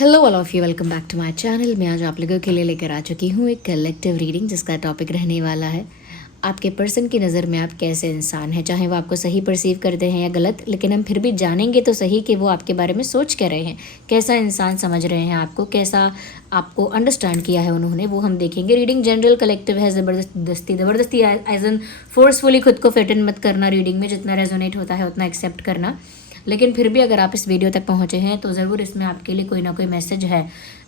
Hello all of you, welcome back to my channel. मैं आज आप लोगों के लिए लेकर आ चुकी हूँ एक कलेक्टिव रीडिंग जिसका टॉपिक रहने वाला है आपके पर्सन की नज़र में आप कैसे इंसान हैं। चाहे वो आपको सही परसीव करते हैं या गलत, लेकिन हम फिर भी जानेंगे तो सही कि वो आपके बारे में सोच क्या रहे हैं, कैसा इंसान समझ रहे हैं आपको, कैसा आपको अंडरस्टैंड किया है उन्होंने, वो हम देखेंगे। रीडिंग जनरल कलेक्टिव है, ज़बरदस्ती एज एन फोर्सफुली खुद को फिट इन मत करना। रीडिंग में जितना रेजोनेट होता है उतना एक्सेप्ट करना। लेकिन फिर भी अगर आप इस वीडियो तक पहुंचे हैं तो ज़रूर इसमें आपके लिए कोई ना कोई मैसेज है।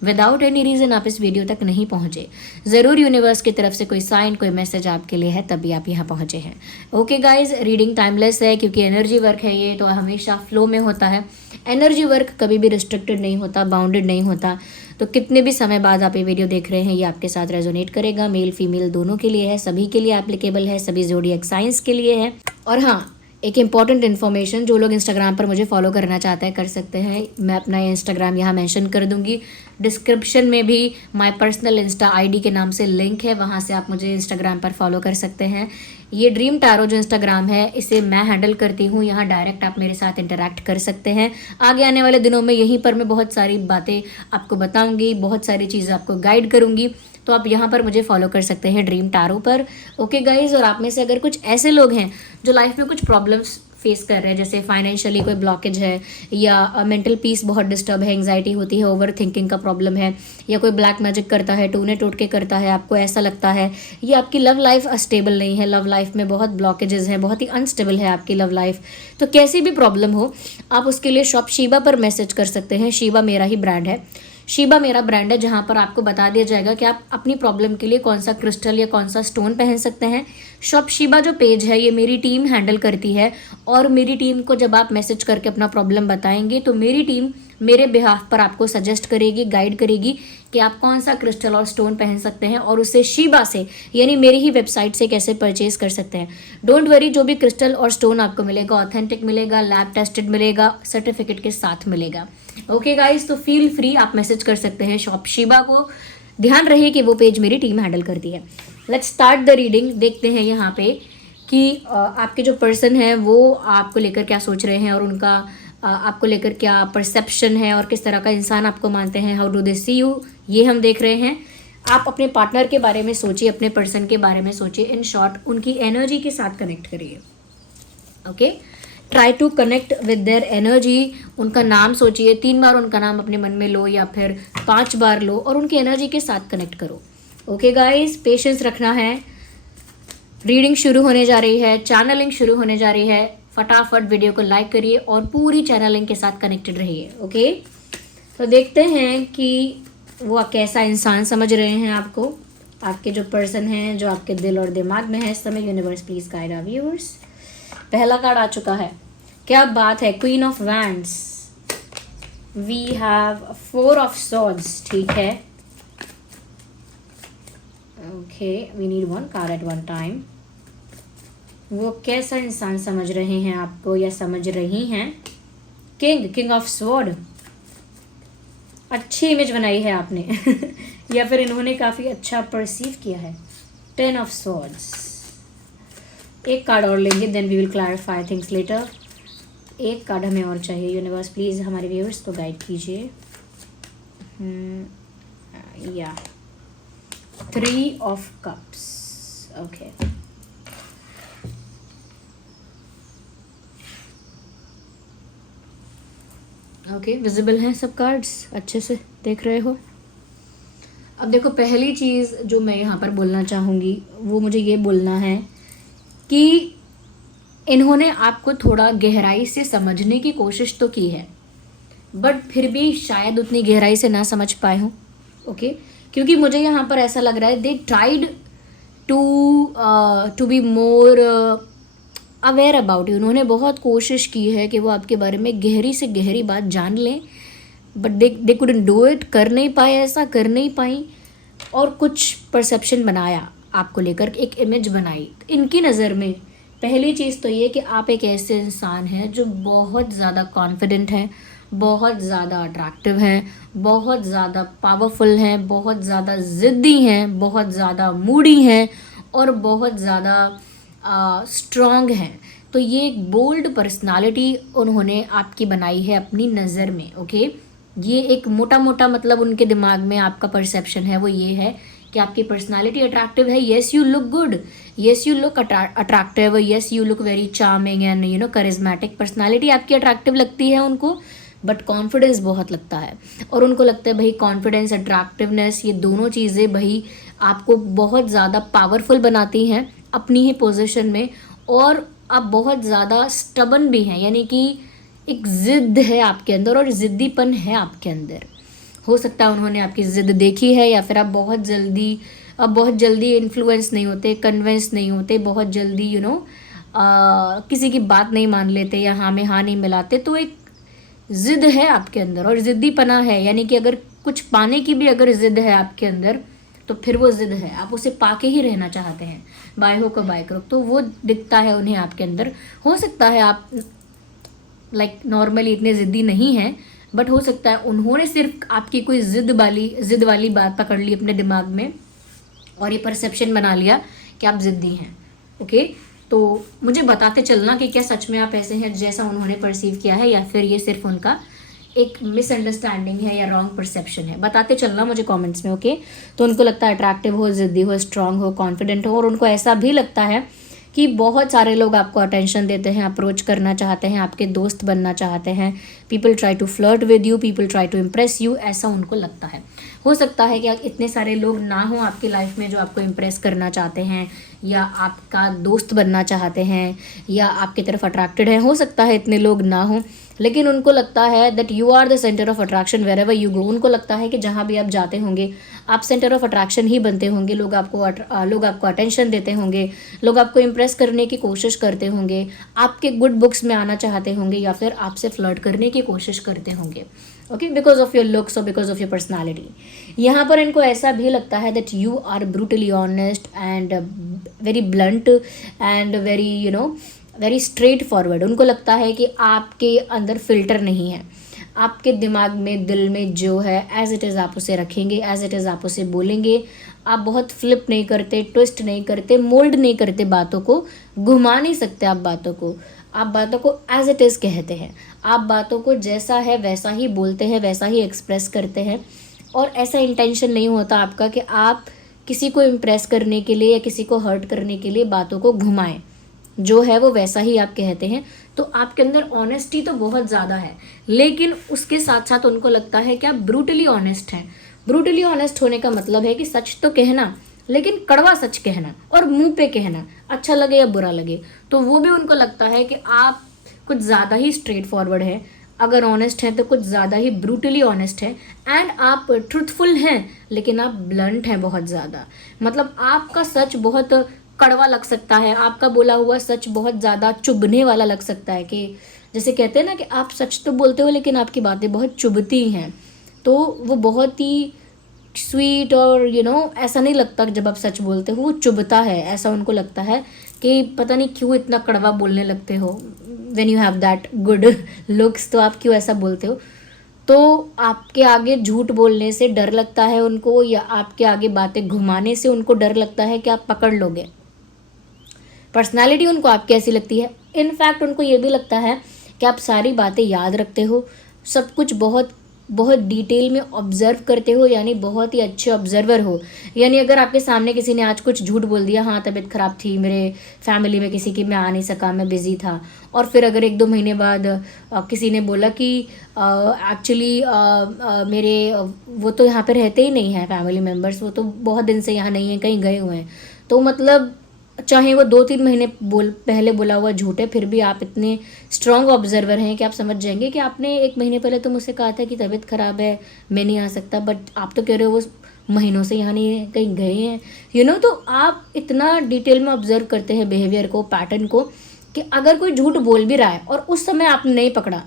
विदाउट एनी रीज़न आप इस वीडियो तक नहीं पहुंचे, ज़रूर यूनिवर्स की तरफ से कोई साइन, कोई मैसेज आपके लिए है, तभी आप यहाँ पहुंचे हैं। ओके गाइज, रीडिंग टाइमलेस है क्योंकि एनर्जी वर्क है ये, तो हमेशा फ्लो में होता है। एनर्जी वर्क कभी भी रिस्ट्रिक्टेड नहीं होता, बाउंडेड नहीं होता। तो कितने भी समय बाद आप ये वीडियो देख रहे हैं, ये आपके साथ रेजोनेट करेगा। मेल फीमेल दोनों के लिए है, सभी के लिए एप्लीकेबल है, सभी ज़ोडिएक साइंस के लिए है। और हाँ, एक इम्पॉर्टेंट इन्फॉर्मेशन, जो लोग इंस्टाग्राम पर मुझे फॉलो करना चाहते हैं कर सकते हैं। मैं अपना इंस्टाग्राम यहाँ मेंशन कर दूंगी। डिस्क्रिप्शन में भी माय पर्सनल इंस्टा आईडी के नाम से लिंक है, वहाँ से आप मुझे इंस्टाग्राम पर फॉलो कर सकते हैं। ये ड्रीम टैरो जो इंस्टाग्राम है, इसे मैं हैंडल करती हूँ। यहाँ डायरेक्ट आप मेरे साथ इंटरैक्ट कर सकते हैं। आगे आने वाले दिनों में यहीं पर मैं बहुत सारी बातें आपको बताऊँगी, बहुत सारी चीज़ें आपको गाइड करूँगी। तो आप यहाँ पर मुझे फॉलो कर सकते हैं ड्रीम टैरो पर। ओके गाइज, और आप में से अगर कुछ ऐसे लोग हैं जो लाइफ में कुछ प्रॉब्लम्स फेस कर रहे हैं, जैसे फाइनेंशियली कोई ब्लॉकेज है, या मेंटल पीस बहुत डिस्टर्ब है, एंग्जाइटी होती है, ओवर थिंकिंग का प्रॉब्लम है, या कोई ब्लैक मैजिक करता है, टूने टोटके करता है, आपको ऐसा लगता है, या आपकी लव लाइफ अस्टेबल नहीं है, लव लाइफ में बहुत ब्लॉकेजेस हैं, बहुत ही अनस्टेबल है आपकी लव लाइफ, तो कैसी भी प्रॉब्लम हो आप उसके लिए शॉप शीबा पर मैसेज कर सकते हैं। शीबा मेरा ही ब्रांड है, शीबा मेरा ब्रांड है, जहाँ पर आपको बता दिया जाएगा कि आप अपनी प्रॉब्लम के लिए कौन सा क्रिस्टल या कौन सा स्टोन पहन सकते हैं। शॉप शीबा जो पेज है, ये मेरी टीम हैंडल करती है, और मेरी टीम को जब आप मैसेज करके अपना प्रॉब्लम बताएंगे तो मेरी टीम मेरे बिहाफ पर आपको सजेस्ट करेगी, गाइड करेगी कि आप कौन सा क्रिस्टल और स्टोन पहन सकते हैं, और उसे शीबा से यानी मेरी ही वेबसाइट से कैसे परचेज कर सकते हैं। डोंट वरी, जो भी क्रिस्टल और स्टोन आपको मिलेगा ऑथेंटिक मिलेगा, लैब टेस्टेड मिलेगा, सर्टिफिकेट के साथ मिलेगा। ओके गाइज, तो फील फ्री, आप मैसेज कर सकते हैं शॉप शीबा को। ध्यान रहे कि वो पेज मेरी टीम हैंडल करती है। Let's start the reading. देखते हैं यहाँ पे कि आपके जो पर्सन है वो आपको लेकर क्या सोच रहे हैं, और उनका आपको लेकर क्या परसेप्शन है, और किस तरह का इंसान आपको मानते हैं। How do they see you, ये हम देख रहे हैं। आप अपने पार्टनर के बारे में सोचिए, अपने पर्सन के बारे में सोचिए। इन शॉर्ट उनकी एनर्जी के साथ कनेक्ट करिए। Okay, try to connect with their energy. उनका नाम सोचिए, 3 बार उनका नाम अपने मन में लो या फिर 5 बार लो, और उनकी एनर्जी के साथ कनेक्ट करो। ओके गाइस, पेशेंस रखना है। रीडिंग शुरू होने जा रही है, चैनलिंग शुरू होने जा रही है। फटाफट वीडियो को लाइक करिए और पूरी चैनलिंग के साथ कनेक्टेड रहिए। ओके, तो देखते हैं कि वो कैसा इंसान समझ रहे हैं आपको, आपके जो पर्सन हैं, जो आपके दिल और दिमाग में है इस समय। Universe please guide our viewers. पहला कार्ड आ चुका है, क्या बात है, queen of wands. We have 4 of swords, ठीक है। Okay, we need 1 card at 1 time. वो कैसा इंसान समझ रहे हैं आपको या समझ रही हैं। किंग ऑफ स्वॉर्ड, अच्छी इमेज बनाई है आपने या फिर इन्होंने काफ़ी अच्छा परसीव किया है। 10 ऑफ सॉर्ड्स। एक कार्ड और लेंगे, then we will clarify things later. एक कार्ड हमें और चाहिए। यूनिवर्स प्लीज़ हमारे व्यूअर्स को गाइड कीजिए। या 3 of cups. Okay, okay, visible हैं सब कार्ड्स, अच्छे से देख रहे हो। अब देखो, पहली चीज़ जो मैं यहाँ पर बोलना चाहूँगी वो मुझे ये बोलना है कि इन्होंने आपको थोड़ा गहराई से समझने की कोशिश तो की है, बट फिर भी शायद उतनी गहराई से ना समझ पाए हों। ओके, क्योंकि मुझे यहाँ पर ऐसा लग रहा है they tried to be more aware about you. उन्होंने बहुत कोशिश की है कि वो आपके बारे में गहरी से गहरी बात जान लें, but they couldn't do it, कर नहीं पाए, ऐसा कर नहीं पाई, और कुछ परसेप्शन बनाया आपको लेकर, एक इमेज बनाई। इनकी नज़र में पहली चीज़ तो ये कि आप एक ऐसे इंसान हैं जो बहुत ज़्यादा कॉन्फिडेंट हैं, बहुत ज़्यादा अट्रैक्टिव हैं, बहुत ज़्यादा पावरफुल हैं, बहुत ज़्यादा ज़िद्दी हैं, बहुत ज़्यादा मूडी हैं, और बहुत ज़्यादा स्ट्रॉन्ग हैं। तो ये एक बोल्ड पर्सनालिटी उन्होंने आपकी बनाई है अपनी नज़र में। ओके, ये एक मोटा मोटा मतलब उनके दिमाग में आपका परसेप्शन है वो ये है कि आपकी पर्सनालिटी अट्रैक्टिव है, yes you look good, yes you look attractive, yes you look very charming and charismatic, personality आपकी अट्रैक्टिव लगती है उनको, बट कॉन्फिडेंस बहुत लगता है। और उनको लगता है भाई कॉन्फिडेंस, अट्रैक्टिवनेस, ये दोनों चीज़ें भाई आपको बहुत ज़्यादा पावरफुल बनाती हैं अपनी ही पोजीशन में। और आप बहुत ज़्यादा स्टबन भी हैं, यानी कि एक ज़िद है आपके अंदर और ज़िद्दीपन है आपके अंदर। हो सकता है उन्होंने आपकी ज़िद देखी है, या फिर आप बहुत जल्दी इन्फ्लुएंस नहीं होते, कन्विंस नहीं होते, बहुत जल्दी किसी की बात नहीं मान लेते या हाँ में हाँ नहीं मिलाते। तो एक ज़िद है आपके अंदर और ज़िद्दीपना है, यानी कि अगर कुछ पाने की भी अगर ज़िद है आपके अंदर तो फिर वो ज़िद है, आप उसे पाके ही रहना चाहते हैं, बाय हो का बाय करो। तो वो दिखता है उन्हें आपके अंदर। हो सकता है आप नॉर्मली इतने ज़िद्दी नहीं हैं, बट हो सकता है उन्होंने सिर्फ आपकी कोई ज़िद वाली बात पकड़ ली अपने दिमाग में और ये परसेप्शन बना लिया कि आप ज़िद्दी हैं। ओके, तो मुझे बताते चलना कि क्या सच में आप ऐसे हैं जैसा उन्होंने परसीव किया है, या फिर ये सिर्फ उनका एक मिसअंडरस्टैंडिंग है या रॉन्ग परसेप्शन है। बताते चलना मुझे कमेंट्स में। ओके, तो उनको लगता है अट्रैक्टिव हो, ज़िद्दी हो, स्ट्रांग हो, कॉन्फिडेंट हो, और उनको ऐसा भी लगता है कि बहुत सारे लोग आपको अटेंशन देते हैं, अप्रोच करना चाहते हैं, आपके दोस्त बनना चाहते हैं, people try to flirt with you, people try to impress you, ऐसा उनको लगता है। हो सकता है कि इतने सारे लोग ना हो आपकी लाइफ में जो आपको इम्प्रेस करना चाहते हैं या आपका दोस्त बनना चाहते हैं या आपकी तरफ अट्रैक्टेड है, हो सकता है इतने लोग ना हो, लेकिन उनको लगता है that you are the centre of attraction wherever you go. उनको लगता है कि जहाँ भी आप जाते होंगे आप सेंटर ऑफ अट्रैक्शन ही बनते होंगे, लोग आपको अटेंशन देते होंगे, लोग आपको इम्प्रेस करने की कोशिश करते होंगे, आपके गुड बुक्स में आना चाहते होंगे या फिर आपसे फ्लर्ट करने की कोशिश करते होंगे। Okay, because of your looks और बिकॉज ऑफ योर पर्सनैलिटी। यहाँ पर इनको ऐसा भी लगता है that you are brutally honest and very blunt and very straightforward. उनको लगता है कि आपके अंदर फिल्टर नहीं है, आपके दिमाग में, दिल में जो है एज इट इज़ आप उसे रखेंगे, एज इट इज़ आप उसे बोलेंगे। आप बहुत फ्लिप नहीं करते, ट्विस्ट नहीं करते, मोल्ड नहीं करते, बातों को घुमा नहीं सकते आप बातों को एज इट इज़ कहते हैं। आप बातों को जैसा है वैसा ही बोलते हैं, वैसा ही एक्सप्रेस करते हैं, और ऐसा इंटेंशन नहीं होता आपका कि आप किसी को इम्प्रेस करने के लिए या किसी को हर्ट करने के लिए बातों को घुमाएं। जो है वो वैसा ही आप कहते हैं। तो आपके अंदर ऑनेस्टी तो बहुत ज़्यादा है, लेकिन उसके साथ साथ उनको लगता है कि आप ब्रूटली ऑनेस्ट हैं। ब्रूटली ऑनेस्ट होने का मतलब है कि सच तो कहना, लेकिन कड़वा सच कहना और मुंह पे कहना, अच्छा लगे या बुरा लगे। तो वो भी उनको लगता है कि आप कुछ ज़्यादा ही स्ट्रेट फॉरवर्ड है, अगर ऑनेस्ट हैं तो कुछ ज़्यादा ही ब्रूटली ऑनेस्ट है, एंड आप ट्रूथफुल हैं लेकिन आप ब्लंट हैं बहुत ज़्यादा। मतलब आपका सच बहुत कड़वा लग सकता है, आपका बोला हुआ सच बहुत ज़्यादा चुभने वाला लग सकता है, कि जैसे कहते हैं ना कि आप सच तो बोलते हो लेकिन आपकी बातें बहुत चुभती हैं। तो वो बहुत ही स्वीट और ऐसा नहीं लगता जब आप सच बोलते हो, वो चुभता है, ऐसा उनको लगता है कि पता नहीं क्यों इतना कड़वा बोलने लगते हो, when you have that good looks, तो आप क्यों ऐसा बोलते हो। तो आपके आगे झूठ बोलने से डर लगता है उनको, या आपके आगे बातें घुमाने से उनको डर लगता है कि आप पकड़ लोगे। पर्सनालिटी उनको आपकी ऐसी लगती है। इनफैक्ट उनको ये भी लगता है कि आप सारी बातें याद रखते हो, सब कुछ बहुत बहुत डिटेल में ऑब्जर्व करते हो, यानी बहुत ही अच्छे ऑब्जर्वर हो। यानी अगर आपके सामने किसी ने आज कुछ झूठ बोल दिया, हाँ तबीयत ख़राब थी, मेरे फैमिली में किसी की मैं आ नहीं सका, मैं बिज़ी था, और फिर अगर 1-2 महीने बाद किसी ने बोला कि एक्चुअली मेरे वो तो यहाँ पे रहते ही नहीं हैं फैमिली मेम्बर्स, वो तो बहुत दिन से यहाँ नहीं हैं, कहीं गए हुए हैं, तो मतलब चाहे वो 2-3 महीने पहले बोला हुआ झूठ है, फिर भी आप इतने स्ट्रॉन्ग ऑब्जर्वर हैं कि आप समझ जाएंगे कि आपने 1 महीने पहले तो मुझसे कहा था कि तबीयत ख़राब है, मैं नहीं आ सकता, बट आप तो कह रहे हो वो महीनों से यहाँ नहीं है, कहीं गए हैं। तो आप इतना डिटेल में ऑब्जर्व करते हैं बिहेवियर को, पैटर्न को, कि अगर कोई झूठ बोल भी रहा है और उस समय आपने नहीं पकड़ा,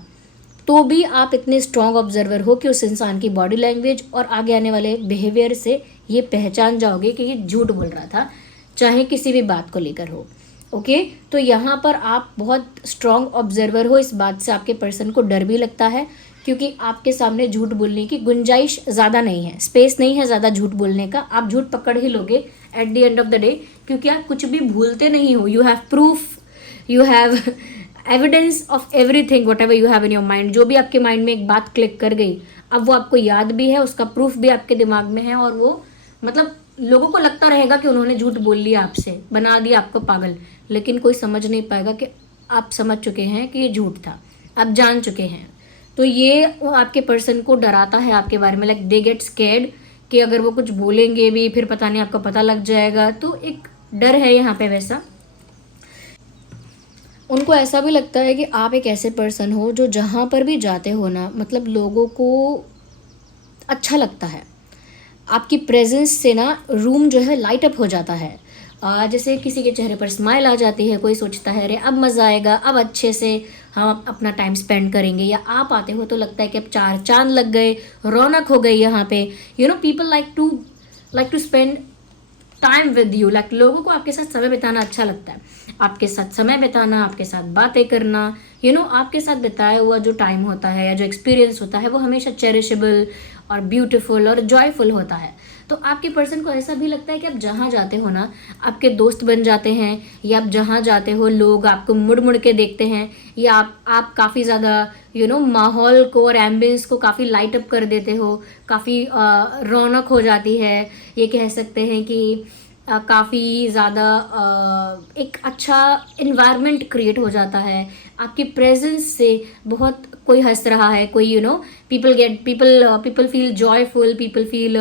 तो भी आप इतने स्ट्रॉन्ग ऑब्जर्वर हो कि उस इंसान की बॉडी लैंग्वेज और आगे आने वाले बिहेवियर से ये पहचान जाओगे कि ये झूठ बोल रहा था, चाहे किसी भी बात को लेकर हो। ओके, तो यहाँ पर आप बहुत स्ट्रॉन्ग ऑब्जर्वर हो, इस बात से आपके पर्सन को डर भी लगता है, क्योंकि आपके सामने झूठ बोलने की गुंजाइश ज़्यादा नहीं है, स्पेस नहीं है ज़्यादा झूठ बोलने का। आप झूठ पकड़ ही लोगे at the end of the day, क्योंकि आप कुछ भी भूलते नहीं हो। You have proof, you have evidence of everything what ever you have in your mind. जो भी आपके माइंड में एक बात क्लिक कर गई, अब वो आपको याद भी है, उसका प्रूफ भी आपके दिमाग में है, और वो मतलब लोगों को लगता रहेगा कि उन्होंने झूठ बोल लिया, आपसे बना दिया आपको पागल, लेकिन कोई समझ नहीं पाएगा कि आप समझ चुके हैं कि ये झूठ था, आप जान चुके हैं। तो ये आपके पर्सन को डराता है आपके बारे में, लाइक दे गेट स्कैर्ड कि अगर वो कुछ बोलेंगे भी फिर पता नहीं आपको पता लग जाएगा, तो एक डर है यहाँ पे वैसा। उनको ऐसा भी लगता है कि आप एक ऐसे पर्सन हो जो जहाँ पर भी जाते हो ना, मतलब लोगों को अच्छा लगता है, आपकी प्रेजेंस से ना रूम जो है लाइट अप हो जाता है। जैसे किसी के चेहरे पर स्माइल आ जाती है, कोई सोचता है अरे अब मज़ा आएगा, अब अच्छे से हम अपना टाइम स्पेंड करेंगे, या आप आते हो तो लगता है कि अब चार चांद लग गए, रौनक हो गई यहाँ पे। You know people like to spend time with you, like लोगों को आपके साथ समय बिताना अच्छा लगता है, आपके साथ समय बिताना, आपके साथ बातें करना, यू नो आपके साथ बिताया हुआ जो टाइम होता है या जो एक्सपीरियंस होता है वो हमेशा चेरिशेबल और ब्यूटीफुल और जॉयफुल होता है। तो आपके पर्सन को ऐसा भी लगता है कि आप जहाँ जाते हो ना, आपके दोस्त बन जाते हैं, या आप जहाँ जाते हो लोग आपको मुड़ मुड़ के देखते हैं, या आप काफ़ी ज़्यादा यू नो माहौल को और एम्बियंस को काफ़ी लाइट अप कर देते हो, काफ़ी रौनक हो जाती है। ये कह सकते हैं कि काफ़ी ज़्यादा एक अच्छा इन्वायरमेंट क्रिएट हो जाता है आपकी प्रेजेंस से। बहुत कोई हंस रहा है, कोई you know people feel joyful, people feel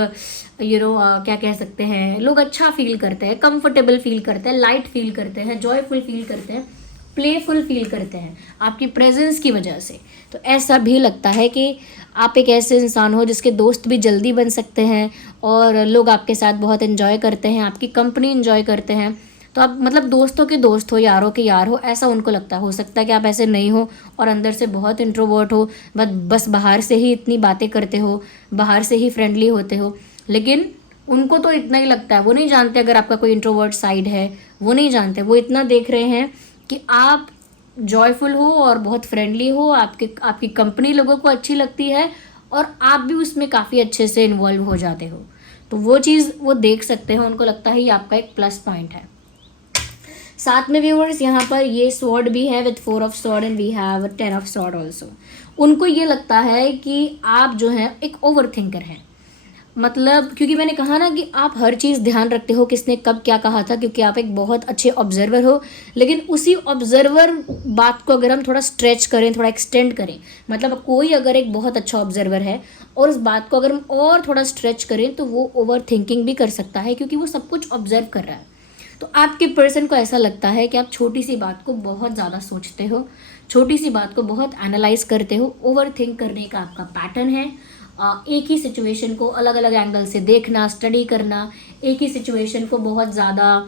you know क्या कह सकते हैं, लोग अच्छा फील करते हैं, कंफर्टेबल फील करते हैं, लाइट फील करते हैं, जॉयफुल फील करते हैं, प्लेफुल फील करते हैं आपकी प्रेजेंस की वजह से। तो ऐसा भी लगता है कि आप एक ऐसे इंसान हो जिसके दोस्त भी जल्दी बन सकते हैं, और लोग आपके साथ बहुत इन्जॉय करते हैं, आपकी कंपनी इन्जॉय करते हैं। तो आप मतलब दोस्तों के दोस्त हो, यारों के यार हो, ऐसा उनको लगता है। हो सकता है कि आप ऐसे नहीं हो और अंदर से बहुत इंट्रोवर्ट हो, बस बाहर से ही इतनी बातें करते हो, बाहर से ही फ्रेंडली होते हो, लेकिन उनको तो इतना ही लगता है। वो नहीं जानते अगर आपका कोई इंट्रोवर्ट साइड है, वो नहीं जानते। वो इतना देख रहे हैं कि आप जॉयफुल हो और बहुत फ्रेंडली हो, आपकी कंपनी लोगों को अच्छी लगती है, और आप भी उसमें काफ़ी अच्छे से इन्वॉल्व हो जाते हो। तो वो चीज़ वो देख सकते हैं, उनको लगता है ये आपका एक प्लस पॉइंट है। साथ में व्यूअर्स यहाँ पर ये स्वॉर्ड भी है with 4 of sword, and we have 10 of sword also. उनको ये लगता है कि आप जो है एक ओवर थिंकर हैं, मतलब क्योंकि मैंने कहा ना कि आप हर चीज़ ध्यान रखते हो किसने कब क्या कहा था, क्योंकि आप एक बहुत अच्छे ऑब्जर्वर हो। लेकिन उसी ऑब्जर्वर बात को अगर हम थोड़ा स्ट्रेच करें, थोड़ा एक्सटेंड करें, मतलब कोई अगर एक बहुत अच्छा ऑब्जर्वर है और उस बात को अगर हम और थोड़ा स्ट्रेच करें तो वो ओवर थिंकिंग भी कर सकता है, क्योंकि वो सब कुछ ऑब्जर्व कर रहा है। तो आपके पर्सन को ऐसा लगता है कि आप छोटी सी बात को बहुत ज़्यादा सोचते हो, छोटी सी बात को बहुत एनालाइज करते हो, ओवर थिंक करने का आपका पैटर्न है। एक ही सिचुएशन को अलग अलग एंगल से देखना, स्टडी करना, एक ही सिचुएशन को बहुत ज़्यादा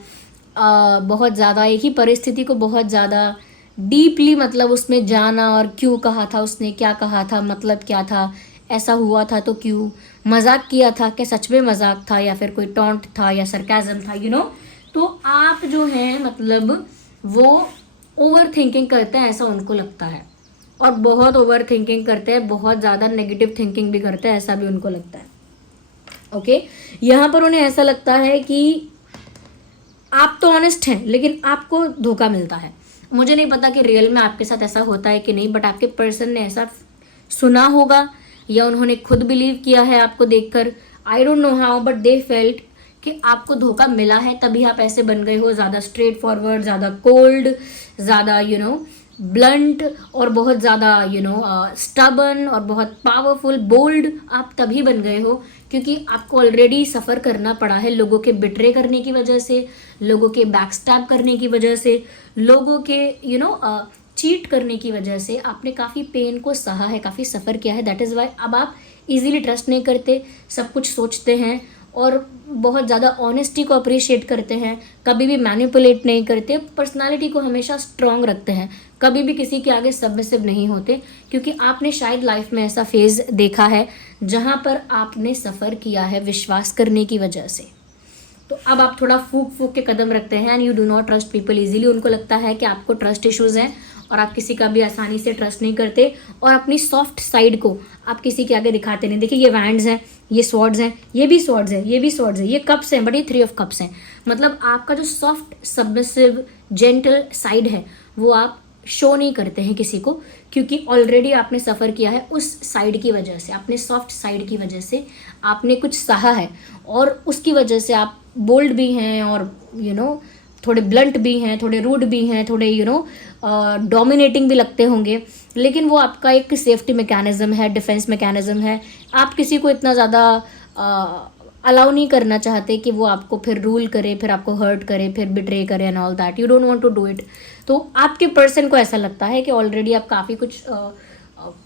एक ही परिस्थिति को बहुत ज़्यादा डीपली मतलब उसमें जाना, और क्यों कहा था उसने, क्या कहा था, मतलब क्या था, ऐसा हुआ था तो क्यों, मजाक किया था क्या सच में मजाक था, या फिर कोई टॉन्ट था या सरकाज़म था, यू नो। तो आप जो हैं मतलब वो ओवर थिंकिंग करते हैं, ऐसा उनको लगता है, और बहुत ओवर थिंकिंग करते हैं, बहुत ज़्यादा नेगेटिव थिंकिंग भी करते हैं, ऐसा भी उनको लगता है। ओके, यहाँ पर उन्हें ऐसा लगता है कि आप तो ऑनेस्ट हैं लेकिन आपको धोखा मिलता है। मुझे नहीं पता कि रियल में आपके साथ ऐसा होता है कि नहीं, बट आपके पर्सन ने ऐसा सुना होगा या उन्होंने खुद बिलीव किया है आपको देखकर, I don't know how, but they felt कि आपको धोखा मिला है, तभी आप ऐसे बन गए हो, ज़्यादा स्ट्रेट फॉरवर्ड, ज़्यादा कोल्ड, ज़्यादा यू नो ब्लंट, और बहुत ज़्यादा यू नो स्टबन, और बहुत पावरफुल, बोल्ड आप तभी बन गए हो क्योंकि आपको ऑलरेडी सफ़र करना पड़ा है लोगों के बिट्रे करने की वजह से, लोगों के बैकस्टैब करने की वजह से, लोगों के यू नो चीट करने की वजह से। आपने काफ़ी पेन को सहा है, काफ़ी सफ़र किया है, दैट इज़ वाई अब आप इजीली ट्रस्ट नहीं करते, सब कुछ सोचते हैं, और बहुत ज़्यादा ऑनेस्टी को अप्रिशिएट करते हैं, कभी भी मैनिपुलेट नहीं करते, पर्सनालिटी को हमेशा स्ट्रॉन्ग रखते हैं, कभी भी किसी के आगे सबमिसिव नहीं होते, क्योंकि आपने शायद लाइफ में ऐसा फेज़ देखा है जहाँ पर आपने सफ़र किया है विश्वास करने की वजह से। तो अब आप थोड़ा फूक के कदम रखते हैं, and you do not trust people easily. उनको लगता है कि आपको ट्रस्ट इश्यूज़ हैं और आप किसी का भी आसानी से ट्रस्ट नहीं करते, और अपनी सॉफ्ट साइड को आप किसी के आगे दिखाते नहीं। देखिए ये वैंड्स हैं, ये स्वॉर्ड्स हैं, ये भी स्वॉर्ड्स हैं, ये भी स्वॉर्ड्स हैं, ये कप्स हैं, बट ये 3 ऑफ कप्स हैं। मतलब आपका जो सॉफ्ट सबमिसिव जेंटल साइड है वो आप शो नहीं करते हैं किसी को, क्योंकि ऑलरेडी आपने सफ़र किया है उस साइड की वजह से, अपने सॉफ्ट साइड की वजह से आपने कुछ सहा है, और उसकी वजह से आप बोल्ड भी हैं और थोड़े ब्लंट भी हैं, थोड़े रूड भी हैं, थोड़े डोमिनेटिंग भी लगते होंगे, लेकिन वो आपका एक सेफ्टी मैकेनिज़्म है, डिफेंस मैकेनिज़्म है। आप किसी को इतना ज़्यादा अलाउ नहीं करना चाहते कि वो आपको फिर रूल करे, फिर आपको हर्ट करे, फिर बिट्रे करे and all that, you don't want to do it. तो आपके पर्सन को ऐसा लगता है कि ऑलरेडी आप काफ़ी कुछ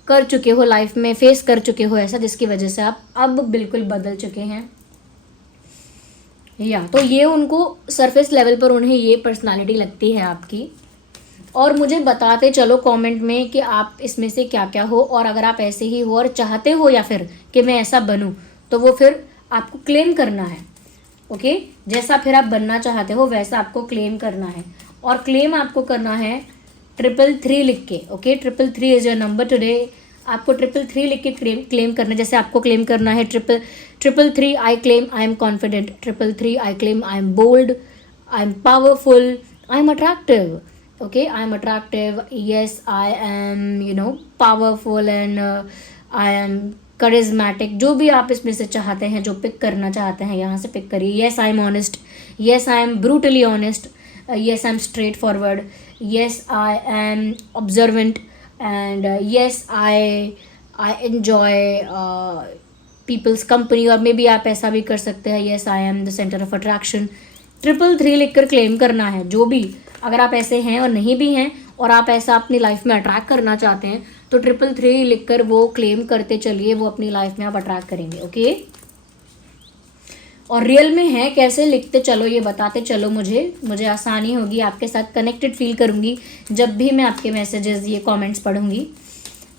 कर चुके हो लाइफ में, फेस कर चुके हो ऐसा, जिसकी वजह से आप अब बिल्कुल बदल चुके हैं। तो ये उनको सरफेस लेवल पर उन्हें ये पर्सनालिटी लगती है आपकी। और मुझे बताते चलो कमेंट में कि आप इसमें से क्या क्या हो, और अगर आप ऐसे ही हो और चाहते हो या फिर कि मैं ऐसा बनूं, तो वो फिर आपको क्लेम करना है। ओके, जैसा फिर आप बनना चाहते हो वैसा आपको क्लेम करना है, और क्लेम आपको करना है 333 लिख के। Okay, 333 is your number today. आपको 333 लिख के क्लेम करना है। जैसे आपको क्लेम करना है 333 I claim I am confident, 333 I claim I am bold, I am powerful, I am attractive. Okay, I am attractive. Yes, I am powerful and I am charismatic. जो भी आप इसमें से चाहते हैं, जो पिक करना चाहते हैं, यहाँ से पिक करिए। Yes, I am honest. Yes, I am brutally honest. Yes, I am straightforward. Yes, I am observant. And yes, I enjoy people's company. और मे बी आप ऐसा भी कर सकते हैं, Yes, I am the center of attraction. 333 लिखकर claim करना है। जो भी, अगर आप ऐसे हैं और नहीं भी हैं और आप ऐसा अपनी लाइफ में अट्रैक्ट करना चाहते हैं, तो 333 लिखकर वो क्लेम करते चलिए, वो अपनी लाइफ में आप अट्रैक्ट करेंगे। ओके, और रियल में है कैसे, लिखते चलो, ये बताते चलो, मुझे आसानी होगी, आपके साथ कनेक्टेड फील करूँगी जब भी मैं आपके मैसेजेस, ये कॉमेंट्स पढ़ूँगी।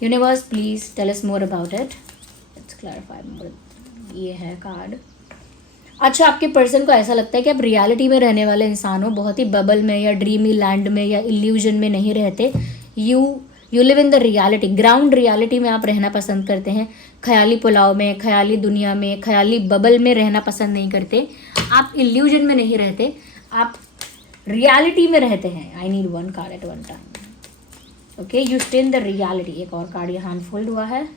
Universe please tell us more about it, let's clarify more. ये है कार्ड। अच्छा, आपके पर्सन को ऐसा लगता है कि आप रियलिटी में रहने वाले इंसान हो, बहुत ही बबल में या ड्रीमी लैंड में या इल्यूजन में नहीं रहते। You live in the reality, ground reality में आप रहना पसंद करते हैं। ख्याली पुलाव में, ख्याली दुनिया में, ख्याली बबल में रहना पसंद नहीं करते। आप इल्यूजन में नहीं रहते, आप रियलिटी में रहते हैं। I need one card at one time. Okay, you stay in the reality. एक और कार्ड यहाँ अनफोल्ड हुआ है,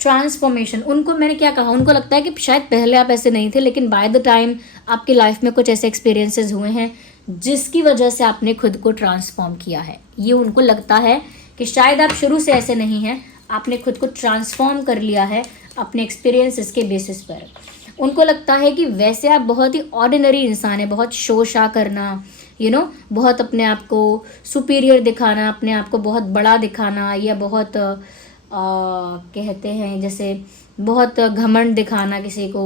ट्रांसफॉर्मेशन। उनको मैंने क्या कहा, उनको लगता है कि शायद पहले आप ऐसे नहीं थे, लेकिन बाय द टाइम आपकी लाइफ में कुछ ऐसे एक्सपीरियंसेस हुए हैं जिसकी वजह से आपने खुद को ट्रांसफॉर्म किया है। ये उनको लगता है कि शायद आप शुरू से ऐसे नहीं हैं, आपने खुद को ट्रांसफॉर्म कर लिया है अपने एक्सपीरियंसेस के बेसिस पर। उनको लगता है कि वैसे आप बहुत ही ऑर्डिनरी इंसान है, बहुत शो शा करना, बहुत अपने आप को सुपीरियर दिखाना, अपने आप को बहुत बड़ा दिखाना, या बहुत कहते हैं जैसे बहुत घमंड दिखाना किसी को,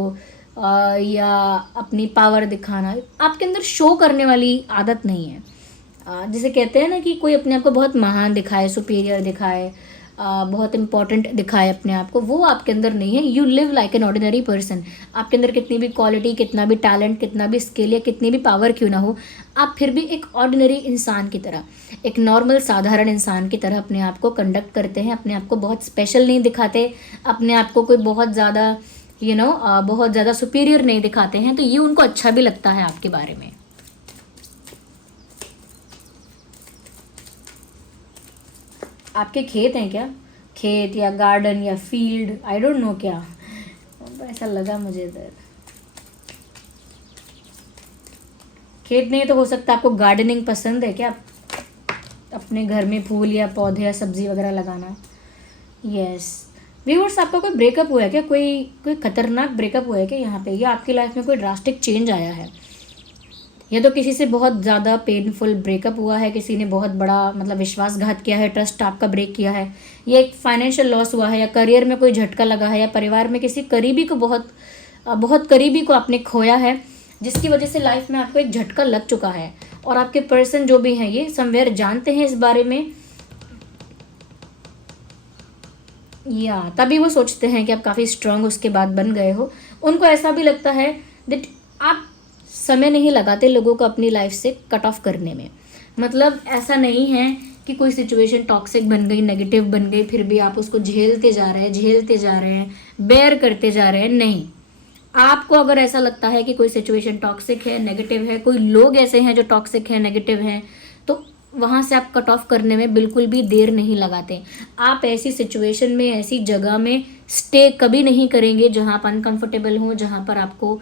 या अपनी पावर दिखाना। आपके अंदर शो करने वाली आदत नहीं है। जिसे कहते हैं ना कि कोई अपने आप को बहुत महान दिखाए, सुपीरियर दिखाए, बहुत इंपॉर्टेंट दिखाए अपने आप को, वो आपके अंदर नहीं है। You live like an ordinary person. आपके अंदर कितनी भी क्वालिटी, कितना भी टैलेंट, कितना भी स्किल या कितनी भी पावर क्यों ना हो, आप फिर भी एक ऑर्डिनरी इंसान की तरह, एक नॉर्मल साधारण इंसान की तरह अपने आप को कंडक्ट करते हैं। अपने आप को बहुत स्पेशल नहीं दिखाते, अपने आप को कोई बहुत ज़्यादा बहुत ज़्यादा सुपीरियर नहीं दिखाते हैं। तो ये उनको अच्छा भी लगता है आपके बारे में। आपके खेत हैं क्या, खेत या गार्डन या फील्ड, आई डोंट नो क्या, तो ऐसा लगा मुझे इधर। खेत नहीं तो हो सकता आपको गार्डनिंग पसंद है क्या, अपने घर में फूल या पौधे या सब्जी वगैरह लगाना। यस व्यूअर्स, आपका कोई ब्रेकअप हुआ है क्या, कोई खतरनाक ब्रेकअप हुआ है क्या यहाँ पे, या आपकी लाइफ में कोई ड्रास्टिक चेंज आया है, या तो किसी से बहुत ज़्यादा पेनफुल ब्रेकअप हुआ है, किसी ने बहुत बड़ा विश्वासघात किया है, ट्रस्ट आपका ब्रेक किया है, या एक फाइनेंशियल लॉस हुआ है, या करियर में कोई झटका लगा है, या परिवार में किसी करीबी को बहुत करीबी को आपने खोया है, जिसकी वजह से लाइफ में आपको एक झटका लग चुका है। और आपके पर्सन जो भी हैं ये समवेयर जानते हैं इस बारे में, या तभी वो सोचते हैं कि आप काफ़ी स्ट्रांग उसके बाद बन गए हो। उनको ऐसा भी लगता है दैट आप समय नहीं लगाते लोगों को अपनी लाइफ से कट ऑफ करने में। मतलब ऐसा नहीं है कि कोई सिचुएशन टॉक्सिक बन गई, नेगेटिव बन गई, फिर भी आप उसको झेलते जा रहे हैं, बेयर करते जा रहे हैं। नहीं, आपको अगर ऐसा लगता है कि कोई सिचुएशन टॉक्सिक है, नेगेटिव है, कोई लोग ऐसे हैं जो टॉक्सिक हैं, नेगेटिव हैं, तो वहाँ से आप कट ऑफ करने में बिल्कुल भी देर नहीं लगाते। आप ऐसी सिचुएशन में, ऐसी जगह में स्टे कभी नहीं करेंगे जहाँ आप अनकंफर्टेबल हो, जहाँ पर आपको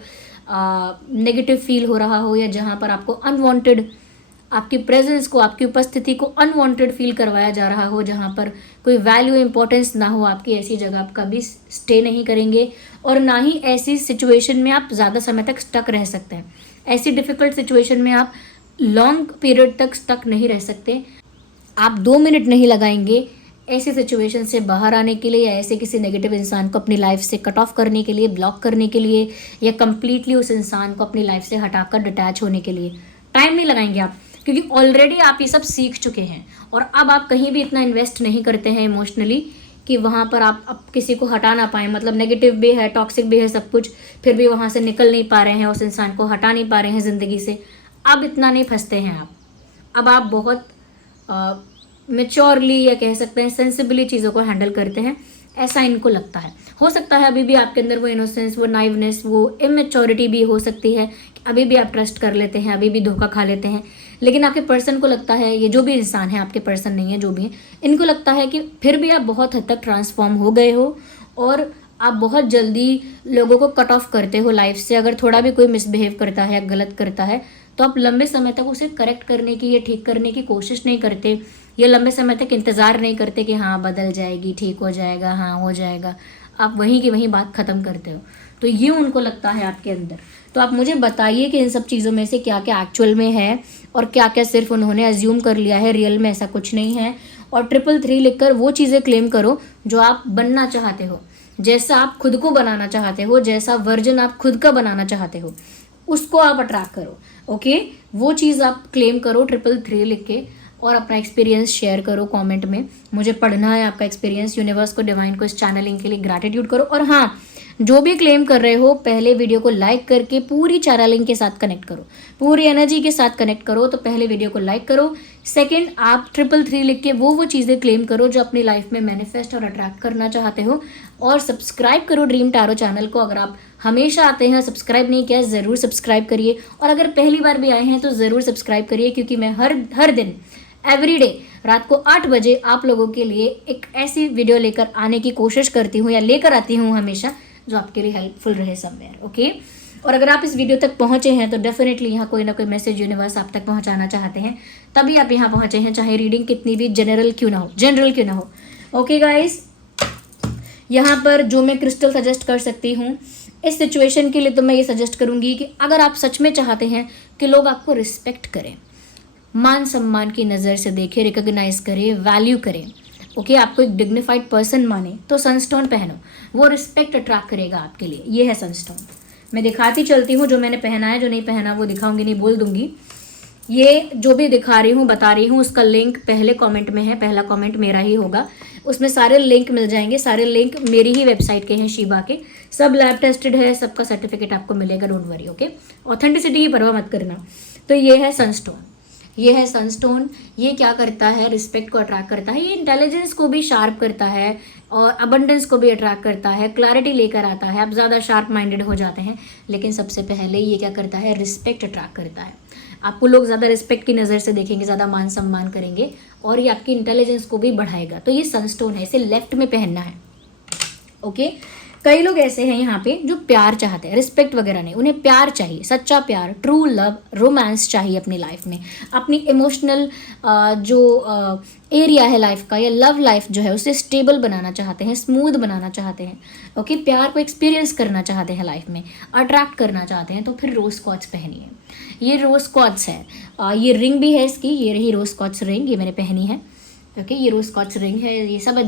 नेगेटिव फील हो रहा हो, या जहाँ पर आपको अनवांटेड, आपकी प्रेजेंस को, आपकी उपस्थिति को अनवांटेड फील करवाया जा रहा हो, जहाँ पर कोई वैल्यू इंपॉर्टेंस ना हो आपकी, ऐसी जगह आप कभी स्टे नहीं करेंगे। और ना ही ऐसी सिचुएशन में आप ज़्यादा समय तक स्टक रह सकते हैं। ऐसी डिफ़िकल्ट सिचुएशन में आप लॉन्ग पीरियड तक स्टक नहीं रह सकते। आप 2 मिनट नहीं लगाएंगे ऐसी सिचुएशन से बाहर आने के लिए, या ऐसे किसी नेगेटिव इंसान को अपनी लाइफ से कट ऑफ करने के लिए, ब्लॉक करने के लिए, या कंप्लीटली उस इंसान को अपनी लाइफ से हटाकर डिटैच होने के लिए टाइम नहीं लगाएंगे आप, क्योंकि ऑलरेडी आप ये सब सीख चुके हैं। और अब आप कहीं भी इतना इन्वेस्ट नहीं करते हैं इमोशनली कि वहाँ पर आप अब किसी को हटा ना पाएँ। मतलब नेगेटिव भी है, टॉक्सिक भी है सब कुछ, फिर भी वहाँ से निकल नहीं पा रहे हैं, उस इंसान को हटा नहीं पा रहे हैं ज़िंदगी से। अब इतना नहीं फंसते हैं आप। अब आप बहुत मेच्योरली, या कह सकते हैं सेंसिबली चीज़ों को हैंडल करते हैं, ऐसा इनको लगता है। हो सकता है अभी भी आपके अंदर वो इनोसेंस, वो नाइवनेस, वो इमेच्योरिटी भी हो सकती है कि अभी भी आप ट्रस्ट कर लेते हैं, अभी भी धोखा खा लेते हैं। लेकिन आपके पर्सन को लगता है, ये जो भी इंसान है, आपके पर्सन नहीं है, जो भी है, इनको लगता है कि फिर भी आप बहुत हद तक ट्रांसफॉर्म हो गए हो और आप बहुत जल्दी लोगों को कट ऑफ करते हो लाइफ से। अगर थोड़ा भी कोई मिसबिहेव करता है, गलत करता है, तो आप लंबे समय तक उसे करेक्ट करने की या ठीक करने की कोशिश नहीं करते, या लंबे समय तक इंतज़ार नहीं करते कि हाँ बदल जाएगी, ठीक हो जाएगा, हाँ हो जाएगा। आप वहीं की वहीं बात ख़त्म करते हो। तो ये उनको लगता है आपके अंदर। तो आप मुझे बताइए कि इन सब चीज़ों में से क्या क्या एक्चुअल में है और क्या क्या सिर्फ उन्होंने अज्यूम कर लिया है, रियल में ऐसा कुछ नहीं है। और 333 लिखकर वो चीज़ें क्लेम करो जो आप बनना चाहते हो, जैसा आप खुद को बनाना चाहते हो, जैसा वर्जन आप खुद का बनाना चाहते हो, उसको आप अट्रैक्ट करो। ओके, वो चीज़ आप क्लेम करो 333 लिख के, और अपना एक्सपीरियंस शेयर करो कमेंट में। मुझे पढ़ना है आपका एक्सपीरियंस। यूनिवर्स को, डिवाइन को इस चैनलिंग के लिए ग्रैटिट्यूड करो। और हाँ, जो भी क्लेम कर रहे हो, पहले वीडियो को लाइक करके पूरी चैनलिंग के साथ कनेक्ट करो, पूरी एनर्जी के साथ कनेक्ट करो। तो पहले वीडियो को लाइक करो। सेकंड, आप 333 लिख के वो चीज़ें क्लेम करो जो अपनी लाइफ में मैनिफेस्ट और अट्रैक्ट करना चाहते हो। और सब्सक्राइब करो ड्रीम टैरो चैनल को। अगर आप हमेशा आते हैं, सब्सक्राइब नहीं किया, ज़रूर सब्सक्राइब करिए। और अगर पहली बार भी आए हैं तो ज़रूर सब्सक्राइब करिए, क्योंकि मैं हर दिन एवरीडे रात को 8 बजे आप लोगों के लिए एक ऐसी वीडियो लेकर आने की कोशिश करती हूँ, या लेकर आती हूँ हमेशा, जो आपके लिए हेल्पफुल रहे समवेयर। ओके, और अगर आप इस वीडियो तक पहुँचे हैं तो डेफिनेटली यहाँ कोई ना कोई मैसेज यूनिवर्स आप तक पहुँचाना चाहते हैं, तभी आप यहाँ पहुँचे हैं, चाहे रीडिंग कितनी भी जनरल क्यों ना हो। ओके गाइस, यहाँ पर जो मैं क्रिस्टल सजेस्ट कर सकती हूँ इस सिचुएशन के लिए, तो मैं ये सजेस्ट करूँगी कि अगर आप सच में चाहते हैं कि लोग आपको रिस्पेक्ट करें, मान सम्मान की नज़र से देखें, रिकॉग्नाइज करें, वैल्यू करें, ओके, आपको एक डिग्निफाइड पर्सन माने, तो सनस्टोन पहनो। वो रिस्पेक्ट अट्रैक्ट करेगा आपके लिए। ये है सनस्टोन। मैं दिखाती चलती हूँ जो मैंने पहना है, जो नहीं पहना वो दिखाऊंगी नहीं, बोल दूंगी। ये जो भी दिखा रही हूँ, बता रही हूँ, उसका लिंक पहले कमेंट में है। पहला कमेंट मेरा ही होगा, उसमें सारे लिंक मिल जाएंगे। सारे लिंक मेरी ही वेबसाइट के हैं, शिबा के। सब लैब टेस्टेड है, सबका सर्टिफिकेट आपको मिलेगा, डोंट वरी। ओके, ऑथेंटिसिटी की परवाह मत करना। तो ये है सनस्टोन। ये है सनस्टोन। ये क्या करता है, रिस्पेक्ट को अट्रैक्ट करता है। ये इंटेलिजेंस को भी शार्प करता है और अबंडेंस को भी अट्रैक्ट करता है, क्लैरिटी लेकर आता है, आप ज़्यादा शार्प माइंडेड हो जाते हैं। लेकिन सबसे पहले ये क्या करता है, रिस्पेक्ट अट्रैक्ट करता है। आपको लोग ज़्यादा रिस्पेक्ट की नज़र से देखेंगे, ज़्यादा मान सम्मान करेंगे, और ये आपकी इंटेलिजेंस को भी बढ़ाएगा। तो ये सनस्टोन है, इसे लेफ्ट में पहनना है। ओके, कई लोग ऐसे हैं यहाँ पे जो प्यार चाहते हैं, रिस्पेक्ट वगैरह नहीं, उन्हें प्यार चाहिए, सच्चा प्यार, ट्रू लव, रोमांस चाहिए अपनी लाइफ में। अपनी इमोशनल जो एरिया है लाइफ का, या लव लाइफ जो है, उसे स्टेबल बनाना चाहते हैं, स्मूथ बनाना चाहते हैं। ओके, प्यार को एक्सपीरियंस करना चाहते हैं लाइफ में, अट्रैक्ट करना चाहते हैं, तो फिर रोज क्वार्ट्ज पहनिए। ये रोज क्वार्ट्ज है। ये रिंग भी है इसकी, ये रही रोज क्वार्ट्ज रिंग, ये मैंने पहनी है। ओके, ये रोज क्वार्ट्ज रिंग है। ये सब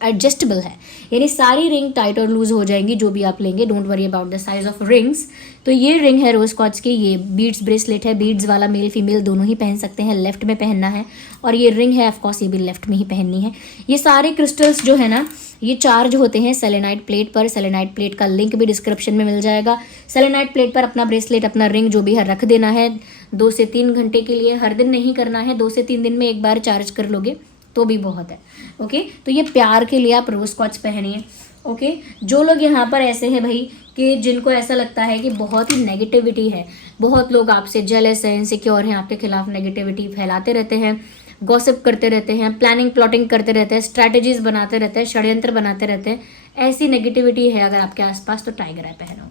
एडजस्टेबल है, यानी सारी रिंग टाइट और लूज हो जाएंगी जो भी आप लेंगे। Don't worry about the size of rings. तो ये रिंग है रोज क्वार्ट्ज की। ये बीड्स ब्रेसलेट है, बीड्स वाला मेल फीमेल दोनों ही पहन सकते हैं, लेफ्ट में पहनना है। और ये रिंग है, ऑफकोर्स ये भी लेफ्ट में ही पहननी है। ये सारे क्रिस्टल्स जो है ना, ये चार्ज होते हैं सेलेनाइट प्लेट पर। सेलेनाइट प्लेट का लिंक भी डिस्क्रिप्शन में मिल जाएगा। सेलेनाइट प्लेट पर अपना ब्रेसलेट, अपना रिंग जो भी है रख देना है 2 से 3 घंटे के लिए। हर दिन नहीं करना है, 2 से 3 दिन में एक बार चार्ज कर लोगे तो भी बहुत है। ओके, तो ये प्यार के लिए आप रोज क्वार्ट्ज पहनिए। ओके, जो लोग यहाँ पर ऐसे हैं भाई कि जिनको ऐसा लगता है कि बहुत ही नेगेटिविटी है, बहुत लोग आपसे जेलस हैं, इनसिक्योर हैं, आपके खिलाफ नेगेटिविटी फैलाते रहते हैं, गॉसिप करते रहते हैं, प्लानिंग प्लॉटिंग करते रहते हैं, स्ट्रैटेजीज बनाते रहते हैं, षड्यंत्र बनाते रहते हैं, ऐसी नेगेटिविटी है अगर आपके आसपास तो टाइगर आई पहनो।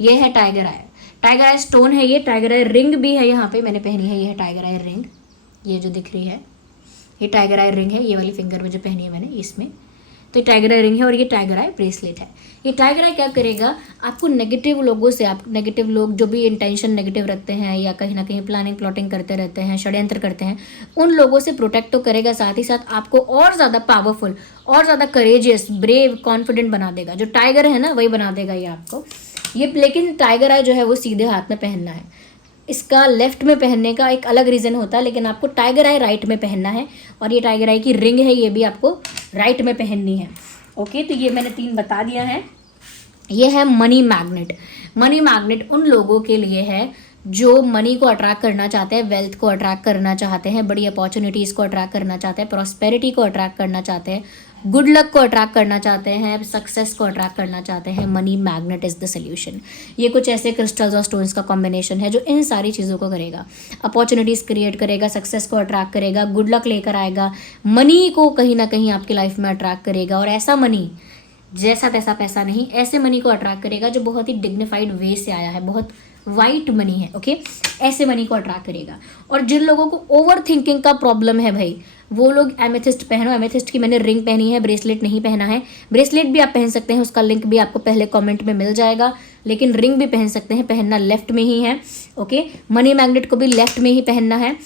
ये है टाइगर आई। टाइगर आई स्टोन है ये, टाइगर आई रिंग भी है, यहाँ पे मैंने पहनी है, ये है टाइगर आई रिंग, ये जो दिख रही है ये टाइगर आई रिंग है, ये वाली फिंगर में जो पहनी है मैंने इसमें, तो ये टाइगर आई रिंग है और ये टाइगर आई ब्रेसलेट है। ये टाइगर आई क्या करेगा, आपको नेगेटिव लोगों से, आप नेगेटिव लोग जो भी इंटेंशन नेगेटिव रखते हैं या कहीं ना कहीं प्लानिंग प्लॉटिंग करते रहते हैं, षड्यंत्र करते हैं, उन लोगों से प्रोटेक्ट तो करेगा, साथ ही साथ आपको और ज़्यादा पावरफुल, और ज़्यादा करेजियस, ब्रेव, कॉन्फिडेंट बना देगा। जो टाइगर है ना वही बना देगा ये आपको ये। लेकिन टाइगर आई जो है वो सीधे हाथ में पहनना है, इसका लेफ्ट में पहनने का एक अलग रीज़न होता है, लेकिन आपको टाइगर आई राइट में पहनना है। और ये टाइगर आई की रिंग है, ये भी आपको राइट में पहननी है। ओके, तो ये मैंने 3 बता दिया है। ये है मनी मैग्नेट। मनी मैग्नेट उन लोगों के लिए है जो मनी को अट्रैक्ट करना चाहते हैं, वेल्थ को अट्रैक्ट करना चाहते हैं, बड़ी अपॉर्चुनिटीज़ को अट्रैक्ट करना चाहते हैं, प्रॉस्पेरिटी को अट्रैक्ट करना चाहते हैं, गुड लक को अट्रैक्ट करना चाहते हैं, सक्सेस को अट्रैक्ट करना चाहते हैं। Money magnet is the solution. ये कुछ ऐसे क्रिस्टल्स और स्टोन्स का कॉम्बिनेशन है जो इन सारी चीज़ों को करेगा, अपॉर्चुनिटीज़ क्रिएट करेगा, सक्सेस को अट्रैक्ट करेगा, गुड लक लेकर आएगा, मनी को कहीं ना कहीं आपकी लाइफ में अट्रैक्ट करेगा। और ऐसा मनी, जैसा तैसा पैसा नहीं, ऐसे मनी को अट्रैक्ट करेगा जो बहुत ही डिग्निफाइड वे से आया है, बहुत वाइट मनी है। ओके, ऐसे मनी को अट्रैक्ट करेगा। और जिन लोगों को ओवर थिंकिंग का प्रॉब्लम है भाई, वो लोग एमेथिस्ट पहनो। एमेथिस्ट की मैंने रिंग पहनी है, ब्रेसलेट नहीं पहना है। ब्रेसलेट भी आप पहन सकते हैं, उसका लिंक भी आपको पहले कमेंट में मिल जाएगा, लेकिन रिंग भी पहन सकते हैं, पहनना लेफ्ट में ही है। ओके, मनी मैग्नेट को भी लेफ्ट में ही पहनना है।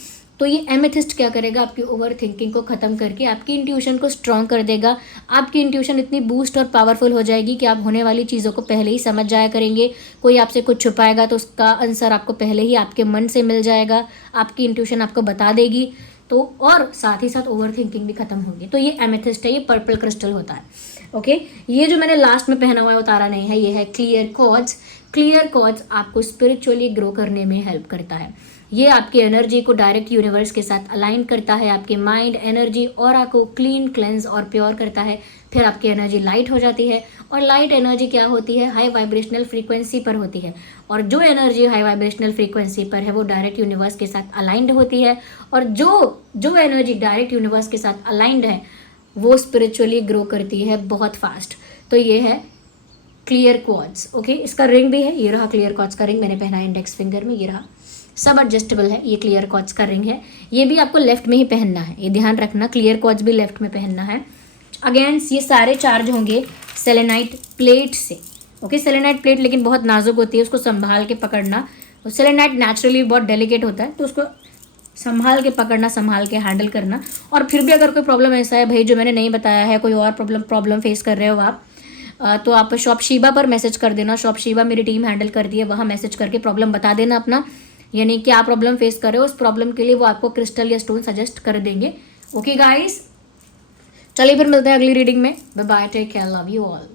तो ये एमेथिस्ट क्या करेगा, आपकी ओवर थिंकिंग को ख़त्म करके आपकी इंट्यूशन को स्ट्रॉन्ग कर देगा। आपकी इंट्यूशन इतनी बूस्ट और पावरफुल हो जाएगी कि आप होने वाली चीज़ों को पहले ही समझ जाया करेंगे। कोई आपसे कुछ छुपाएगा तो उसका आंसर आपको पहले ही आपके मन से मिल जाएगा, आपकी इंट्यूशन आपको बता देगी। तो और साथ ही साथ ओवर थिंकिंग भी खत्म होगी। तो ये एमेथिस्ट है, ये पर्पल क्रिस्टल होता है। ओके, ये जो मैंने लास्ट में पहना हुआ है उतारा नहीं है, ये है क्लियर क्वार्ट्ज। क्लियर क्वार्ट्ज आपको स्पिरिचुअली ग्रो करने में हेल्प करता है। ये आपकी एनर्जी को डायरेक्ट यूनिवर्स के साथ अलाइन करता है, आपके माइंड, एनर्जी, ऑरा को क्लीन, क्लेंस और प्योर करता है। फिर आपकी एनर्जी लाइट हो जाती है। और लाइट एनर्जी क्या होती है, हाई वाइब्रेशनल फ्रीक्वेंसी पर होती है। और जो एनर्जी हाई वाइब्रेशनल फ्रीक्वेंसी पर है वो डायरेक्ट यूनिवर्स के साथ अलाइंड होती है। और जो एनर्जी डायरेक्ट यूनिवर्स के साथ अलाइंड है वो स्पिरिचुअली ग्रो करती है बहुत फास्ट। तो ये है क्लियर क्वार्ट्ज। ओके, इसका रिंग भी है, ये रहा क्लियर क्वार्ट्ज का रिंग, मैंने पहना है इंडेक्स फिंगर में, ये रहा, सब एडजस्टेबल है। ये क्लियर क्वार्ट्ज का रिंग है, ये भी आपको लेफ्ट में ही पहनना है, ये ध्यान रखना, क्लियर क्वार्ट्ज भी लेफ्ट में पहनना है। अगेन ये सारे चार्ज होंगे सेलेनाइट प्लेट से। ओके, सेलेनाइट प्लेट लेकिन बहुत नाजुक होती है, उसको संभाल के पकड़ना। सेलेनाइट नेचुरली बहुत डेलिकेट होता है, तो उसको संभाल के पकड़ना, संभाल के हैंडल करना। और फिर भी अगर कोई प्रॉब्लम ऐसा है भाई जो मैंने नहीं बताया है, कोई और प्रॉब्लम फेस कर रहे हो आप, तो आप शॉप शीबा पर मैसेज कर देना। शॉप शीबा मेरी टीम हैंडल करती है, वहाँ मैसेज करके प्रॉब्लम बता देना अपना, यानी क्या प्रॉब्लम फेस कर रहे हो, उस प्रॉब्लम के लिए वो आपको क्रिस्टल या स्टोन सजेस्ट कर देंगे। ओके गाइस, चलिए फिर मिलते हैं अगली रीडिंग में। Bye bye, take care, love you all.